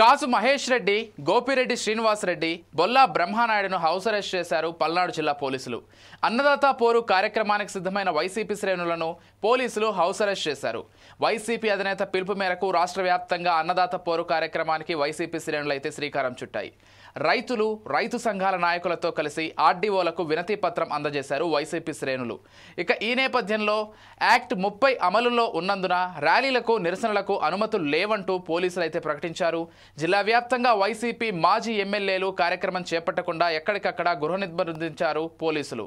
కాసు Mahesh Reddy, Gopireddy Srinivas Reddy, Bolla బ్రహ్మానాయుడును house arrest చేశారు పల్నాడు జిల్లా పోలీసులు. అన్నదాత పోరు కార్యక్రమానికి సిద్ధమైన వైసీపీ శ్రేణులను పోలీసులు హౌస్ అరెస్ట్ చేశారు. వైసీపీ అధినేత పిలుపు మేరకు రాష్ట్ర వ్యాప్తంగా అన్నదాత పోరు కార్యక్రమానికి వైసీపీ శ్రేణులు అయితే శ్రీకారం చుట్టాయి. రైతులు, రైతు సంఘాల నాయకులతో కలిసి ఆర్డీఓలకు వినతి పత్రం అందజేశారు వైసీపీ శ్రేణులు. ఇక ఈ నేపథ్యంలో యాక్ట్ 30 అమలులో ఉన్నందున ర్యాలీలకు, నిరసనలకు అనుమతులు లేవంటూ పోలీసులు అయితే ప్రకటించారు. జిల్లా వ్యాప్తంగా వైసీపీ మాజీ ఎమ్మెల్యేలు కార్యక్రమం చేపట్టకుండా ఎక్కడికక్కడ గృహ నిర్బంధించారు పోలీసులు.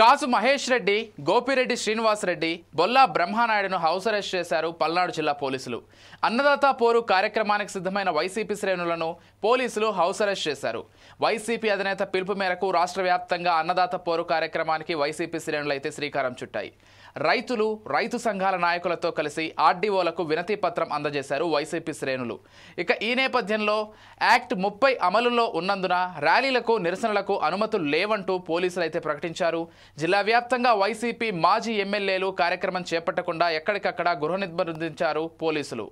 కాసు మహేష్ రెడ్డి, గోపిరెడ్డి శ్రీనివాస్ రెడ్డి, బొల్లా బ్రహ్మానాయుడును హౌస్ అరెస్ట్ చేశారు పల్నాడు జిల్లా పోలీసులు. అన్నదాత పోరు కార్యక్రమానికి సిద్ధమైన వైసీపీ శ్రేణులను పోలీసులు హౌస్ అరెస్ట్ చేశారు. వైసీపీ అధినేత పిలుపు మేరకు రాష్ట్ర వ్యాప్తంగా అన్నదాత పోరు కార్యక్రమానికి వైసీపీ శ్రేణులు అయితే శ్రీకారం చుట్టాయి. రైతులు, రైతు సంఘాల నాయకులతో కలిసి ఆర్డీఓలకు వినతి పత్రం అందజేశారు వైసీపీ శ్రేణులు. ఇక ఈ నేపథ్యంలో యాక్ట్ 30 అమలులో ఉన్నందున ర్యాలీలకు, నిరసనలకు అనుమతులు లేవంటూ పోలీసులు అయితే ప్రకటించారు. జిల్లా వ్యాప్తంగా వైసీపీ మాజీ ఎమ్మెల్యేలు కార్యక్రమం చేపట్టకుండా ఎక్కడికక్కడ గృహ నిర్బంధించారు పోలీసులు.